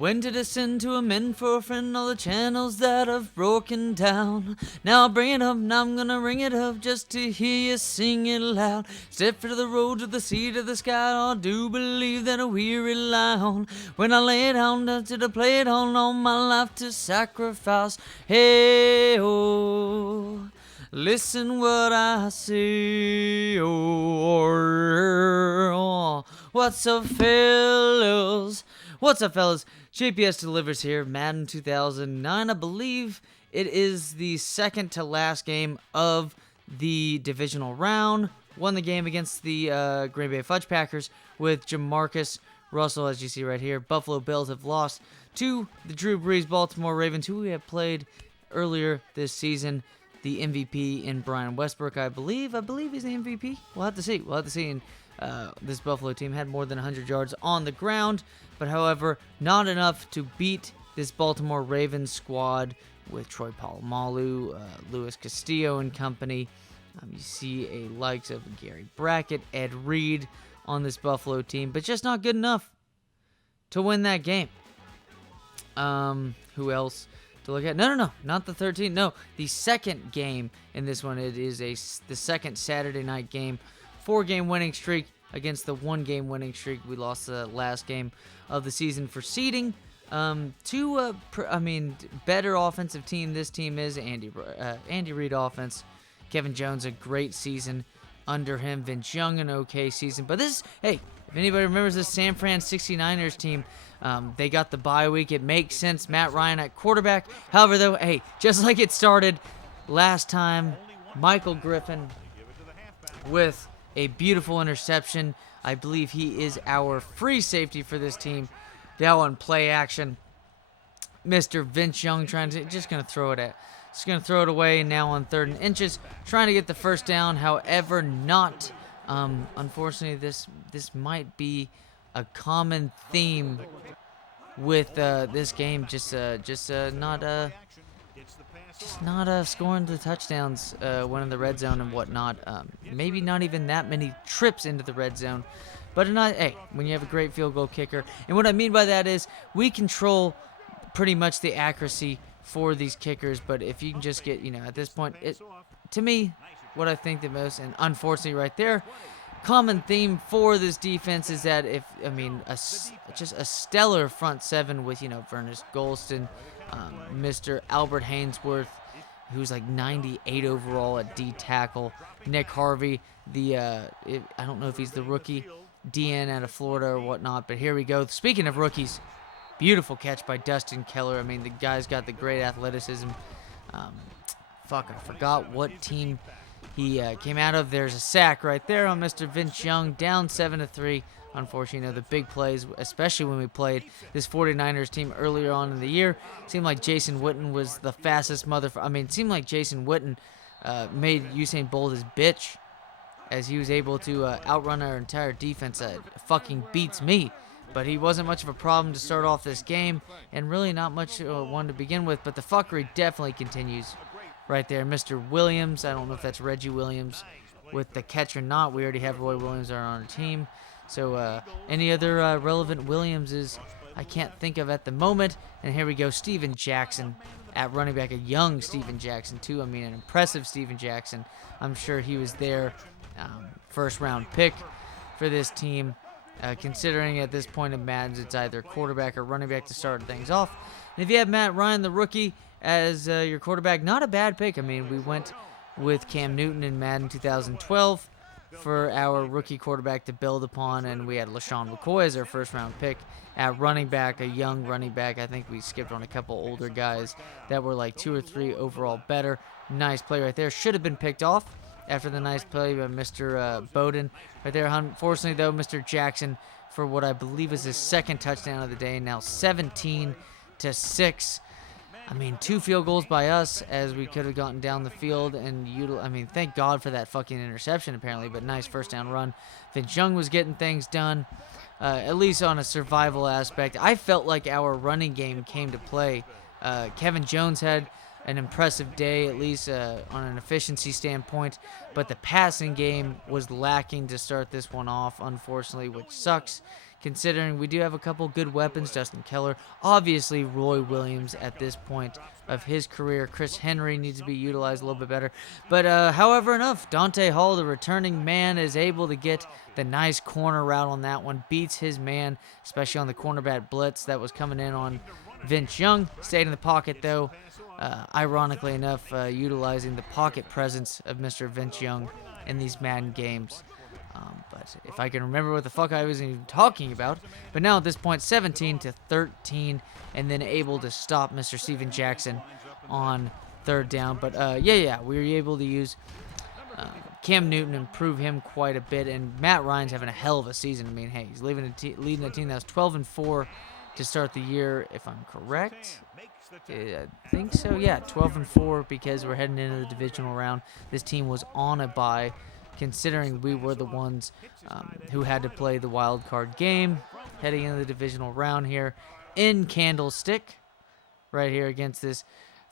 When to descend to amend for a friend all the channels that have broken down. Now I'll bring it up, now I'm gonna ring it up just to hear you sing it loud. Step to the road, to the sea, to the sky, I do believe that we rely on. When I lay it down, to play it on all my life to sacrifice. Hey, oh, listen what I say, oh, what's up, fellas? What's up, fellas? JPS delivers here, Madden 2009. I believe it is the second to last game of the divisional round. Won the game against the Green Bay Fudge Packers with Jamarcus Russell, as you see right here. Buffalo Bills have lost to the Drew Brees Baltimore Ravens, who we have played earlier this season. The MVP in Brian Westbrook, I believe. I believe he's the MVP. We'll have to see. We'll have to see. And this Buffalo team had more than 100 yards on the ground, but however, not enough to beat this Baltimore Ravens squad with Troy Polamalu, Luis Castillo and company. You see a likes of Gary Brackett, Ed Reed on this Buffalo team, but just not good enough to win that game. Who else to look at? No, not the 13th. No, the second game in this one. It is the second Saturday night game. 4-game winning streak against the 1-game winning streak. We lost the last game of the season for seeding. Better offensive team this team is. Andy Reid offense. Kevin Jones, a great season under him. Vince Young, an okay season. But this, hey, if anybody remembers this San Fran 69ers team, they got the bye week. It makes sense. Matt Ryan at quarterback. However, though, hey, just like it started last time, Michael Griffin with a beautiful interception. I believe he is our free safety for this team. That one, play action. Mr. Vince Young just going to throw it away now on 3rd and inches, trying to get the first down. However, not. Unfortunately, this might be a common theme with this game. Just not scoring the touchdowns when in the red zone and whatnot. Maybe not even that many trips into the red zone. But hey, when you have a great field goal kicker. And what I mean by that is we control pretty much the accuracy for these kickers. But if you can just get, at this point, to me, what I think the most, and unfortunately right there, common theme for this defense is that just a stellar front seven with, Vernus Golston, Mr. Albert Hainsworth, who's like 98 overall at D tackle. Nick Harvey, I don't know if he's the rookie DN out of Florida or whatnot, but here we go. Speaking of rookies, beautiful catch by Dustin Keller. The guy's got the great athleticism. I forgot what team he came out of. There's a sack right there on Mr. Vince Young, down 7-3. Unfortunately, the big plays, especially when we played this 49ers team earlier on in the year, seemed like Jason Witten was the fastest it seemed like Jason Witten made Usain Bolt his bitch, as he was able to outrun our entire defense. Fucking beats me. But he wasn't much of a problem to start off this game, and really not much one to begin with. But the fuckery definitely continues right there. Mr. Williams, I don't know if that's Reggie Williams with the catch or not. We already have Roy Williams on our team. So any other relevant Williamses I can't think of at the moment. And here we go, Steven Jackson at running back, a young Steven Jackson too. An impressive Steven Jackson. I'm sure he was their first-round pick for this team. Considering at this point in Madden, it's either quarterback or running back to start things off. And if you have Matt Ryan, the rookie, as your quarterback, not a bad pick. We went with Cam Newton in Madden 2012 for our rookie quarterback to build upon, and we had LaShawn McCoy as our first-round pick at running back, a young running back. I think we skipped on a couple older guys that were like 2 or 3 overall better. Nice play right there. Should have been picked off after the nice play by Mr. Bowden right there. Unfortunately, though, Mr. Jackson, for what I believe is his second touchdown of the day, now 17-6. 2 field goals by us, as we could have gotten down the field and thank God for that fucking interception apparently, but nice first down run. Vince Young was getting things done, at least on a survival aspect. I felt like our running game came to play. Kevin Jones had an impressive day, at least on an efficiency standpoint, but the passing game was lacking to start this one off, unfortunately, which sucks, considering we do have a couple good weapons. Justin Keller, obviously Roy Williams at this point of his career. Chris Henry needs to be utilized a little bit better. But however enough, Dante Hall, the returning man, is able to get the nice corner route on that one. Beats his man, especially on the cornerback blitz that was coming in on Vince Young. Stayed in the pocket though. Ironically enough, utilizing the pocket presence of Mr. Vince Young in these Madden games. But if I can remember what the fuck I was even talking about. But now at this point, 17-13, and then able to stop Mr. Steven Jackson on third down. But yeah, we were able to use Cam Newton, improve him quite a bit, and Matt Ryan's having a hell of a season. I mean, hey, he's leading a team that was 12-4 to start the year, if I'm correct. I think so. Yeah, 12-4 because we're heading into the divisional round. This team was on a bye, considering we were the ones who had to play the wild card game heading into the divisional round here in Candlestick, right here against this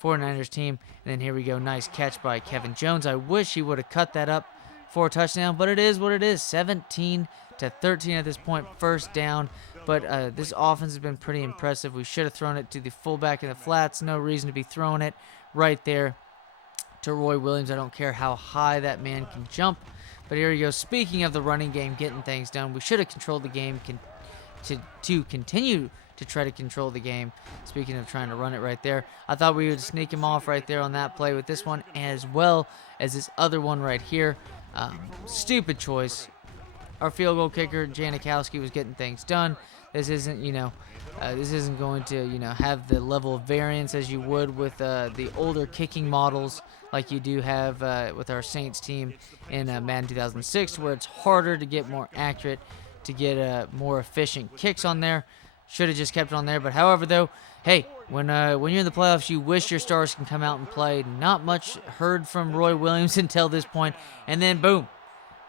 49ers team. And then here we go, nice catch by Kevin Jones. I wish he would have cut that up for a touchdown, but it is what it is. 17-13 at this point, first down. But this offense has been pretty impressive. We should have thrown it to the fullback in the flats. No reason to be throwing it right there to Roy Williams. I don't care how high that man can jump. But here we go. Speaking of the running game, getting things done, we should have controlled the game to continue to try to control the game. Speaking of trying to run it right there, I thought we would sneak him off right there on that play with this one, as well as this other one right here. Stupid choice. Our field goal kicker, Janikowski, was getting things done. This isn't, this isn't going to, have the level of variance as you would with the older kicking models like you do have with our Saints team in Madden 2006, where it's harder to get more accurate, to get more efficient kicks on there. Should have just kept it on there. But however, though, hey, when you're in the playoffs, you wish your stars can come out and play. Not much heard from Roy Williams until this point, and then boom.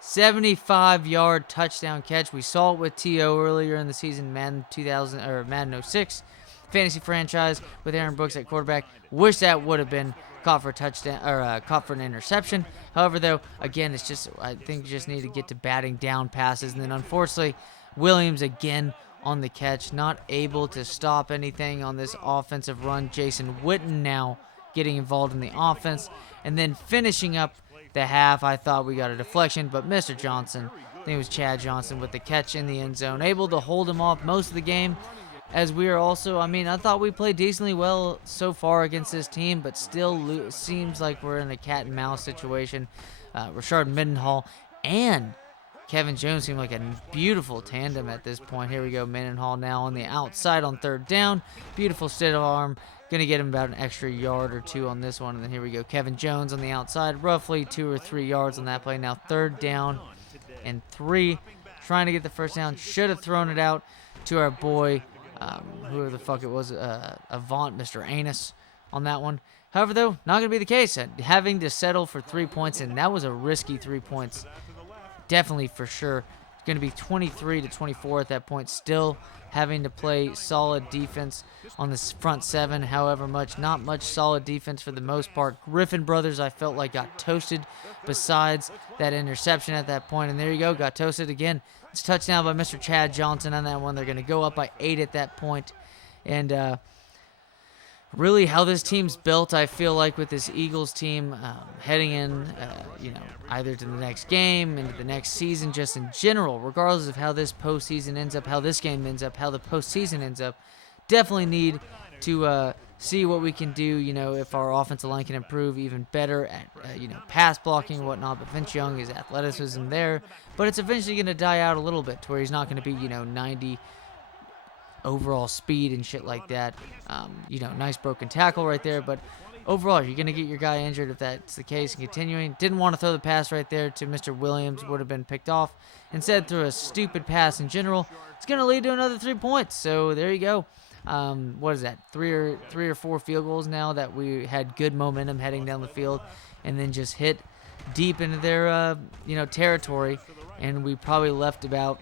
75-yard touchdown catch. We saw it with T.O. earlier in the season, Madden 06 fantasy franchise with Aaron Brooks at quarterback. Wish that would have been caught for a touchdown or caught for an interception. However, though, again, it's just I think you just need to get to batting down passes, and then unfortunately, Williams again on the catch, not able to stop anything on this offensive run. Jason Witten now getting involved in the offense, and then finishing up the half. I thought we got a deflection, but Mr. Johnson, I think it was Chad Johnson with the catch in the end zone, able to hold him off most of the game. As we are also, I thought we played decently well so far against this team, but still seems like we're in a cat and mouse situation. Rashard Mendenhall and Kevin Jones seem like a beautiful tandem at this point. Here we go, Mendenhall now on the outside on third down. Beautiful stiff arm. Going to get him about an extra yard or two on this one. And then here we go, Kevin Jones on the outside. Roughly 2 or 3 yards on that play. Now third down and 3. Trying to get the first down. Should have thrown it out to our boy, whoever the fuck it was, Avant, Mr. Anus on that one. However, though, not going to be the case. Having to settle for 3 points, and that was a risky 3 points. Definitely for sure. It's going to be 23-24 at that point. Still having to play solid defense on this front seven. However not much solid defense for the most part. Griffin Brothers, I felt like, got toasted besides that interception at that point. And there you go, got toasted again. It's a touchdown by Mr. Chad Johnson on that one. They're going to go up by 8 at that point. And really how this team's built, I feel like, with this Eagles team heading in, either to the next game, into the next season, just in general, regardless of how this postseason ends up, how this game ends up, how the postseason ends up, definitely need to see what we can do, if our offensive line can improve even better at, pass blocking and whatnot. But Vince Young, his athleticism there, but it's eventually going to die out a little bit to where he's not going to be, 90 overall speed and shit like that. Nice broken tackle right there, but overall, you're going to get your guy injured if that's the case. And continuing, didn't want to throw the pass right there to Mr. Williams, would have been picked off. Instead, threw a stupid pass in general. It's going to lead to another 3 points. So there you go. What is that? Three or four field goals now that we had good momentum heading down the field, and then just hit deep into their territory, and we probably left about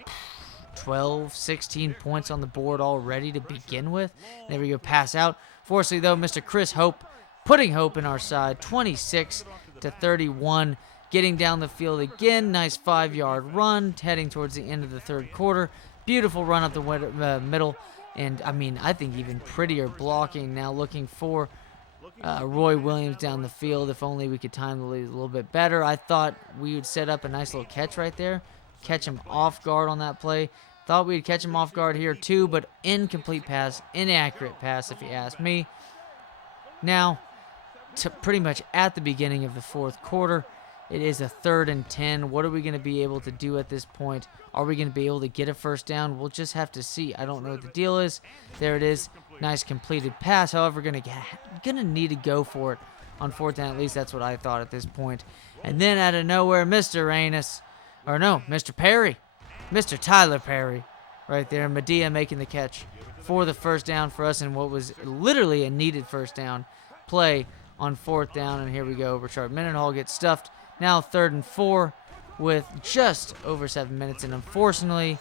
12, 16 points on the board already to begin with. There we go, pass out. Fortunately, though, Mr. Chris Hope putting hope in our side, 26-31, getting down the field again. Nice 5-yard run, heading towards the end of the third quarter. Beautiful run up the middle. And, I mean, I think even prettier blocking now, looking for Roy Williams down the field. If only we could time the lead a little bit better. I thought we would set up a nice little catch right there. Catch him off guard on that play. Thought we'd catch him off guard here too, but incomplete pass, inaccurate pass if you ask me. Now, pretty much at the beginning of the fourth quarter, it is a 3rd and 10. What are we going to be able to do at this point? Are we going to be able to get a first down? We'll just have to see. I don't know what the deal is. There it is. Nice completed pass. However, gonna need to go for it on 4th down. At least that's what I thought at this point. And then out of nowhere, Mr. Perry. Mr. Tyler Perry right there. Medea making the catch for the first down for us in what was literally a needed first down play on 4th down. And here we go. Richard Mendenhall gets stuffed. Now 3rd and 4 with just over 7 minutes. And unfortunately,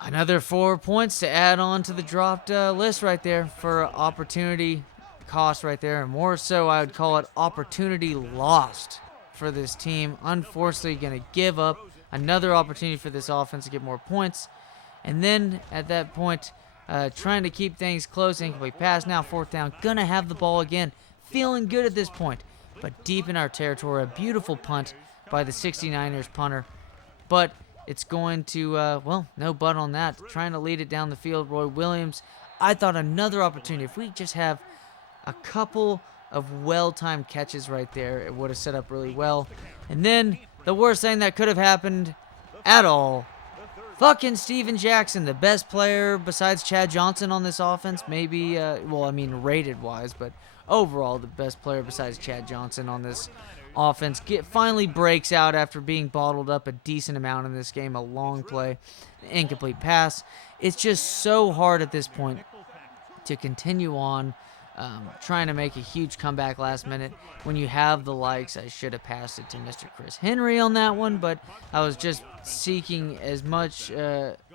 another 4 points to add on to the dropped list right there for opportunity cost right there. And more so, I would call it opportunity lost for this team. Unfortunately, going to give up another opportunity for this offense to get more points. And then at that point, trying to keep things close, incomplete pass. Now 4th down, going to have the ball again. Feeling good at this point, but deep in our territory. A beautiful punt by the 69ers punter. But it's going to, no but on that. Trying to lead it down the field, Roy Williams. I thought another opportunity. If we just have a couple of well-timed catches right there, it would have set up really well. And then the worst thing that could have happened at all, fucking Steven Jackson, the best player besides Chad Johnson on this offense. Maybe, rated-wise, but overall the best player besides Chad Johnson on this offense finally breaks out after being bottled up a decent amount in this game. A long play, incomplete pass. It's just so hard at this point to continue on trying to make a huge comeback last minute when you have the likes. I should have passed it to Mr. Chris Henry on that one, but I was just seeking as much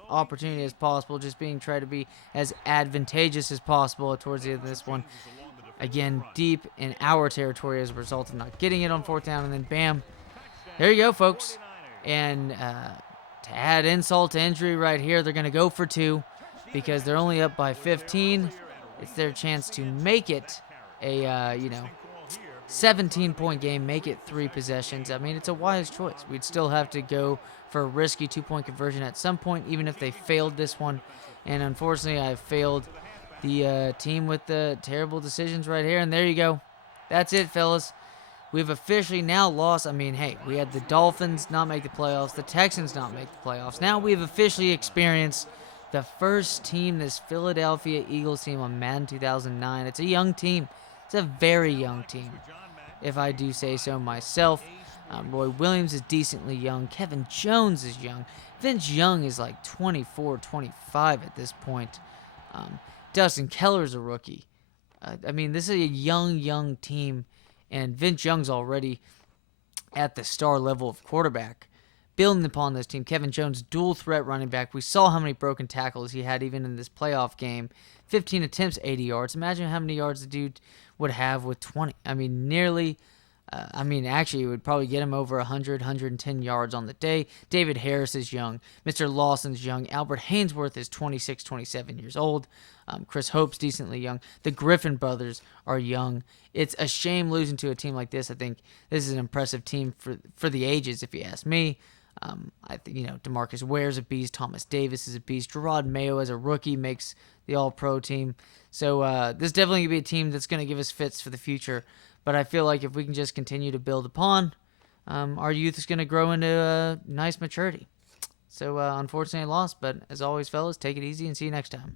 opportunity as possible, just trying to be as advantageous as possible towards the end of this one. Again, deep in our territory as a result of not getting it on 4th down, and then bam, there you go, folks. And to add insult to injury right here, they're going to go for 2 because they're only up by 15. It's their chance to make it a, 17-point game, make it 3 possessions. I mean, it's a wise choice. We'd still have to go for a risky 2-point conversion at some point, even if they failed this one. And unfortunately, I failed the team with the terrible decisions right here. And there you go. That's it, fellas. We've officially now lost. I mean, hey, we had the Dolphins not make the playoffs, the Texans not make the playoffs. Now we've officially experienced the first team, this Philadelphia Eagles team on Madden 2009. It's a young team. It's a very young team, if I do say so myself. Roy Williams is decently young. Kevin Jones is young. Vince Young is like 24, 25 at this point. Dustin Keller's a rookie. I mean, this is a young team, and Vince Young's already at the star level of quarterback. Building upon this team, Kevin Jones, dual threat running back. We saw how many broken tackles he had even in this playoff game. 15 attempts, 80 yards. Imagine how many yards the dude would have with 20. I mean, actually, it would probably get him over 100, 110 yards on the day. David Harris is young. Mr. Lawson's young. Albert Hainsworth is 26, 27 years old. Chris Hope's decently young. The Griffin brothers are young. It's a shame losing to a team like this. I think this is an impressive team for the ages, if you ask me. I think, DeMarcus Ware's a beast. Thomas Davis is a beast. Gerard Mayo as a rookie makes the All-Pro team. So this is definitely going to be a team that's going to give us fits for the future. But I feel like if we can just continue to build upon, our youth is going to grow into a nice maturity. So unfortunately I lost, but as always, fellas, take it easy and see you next time.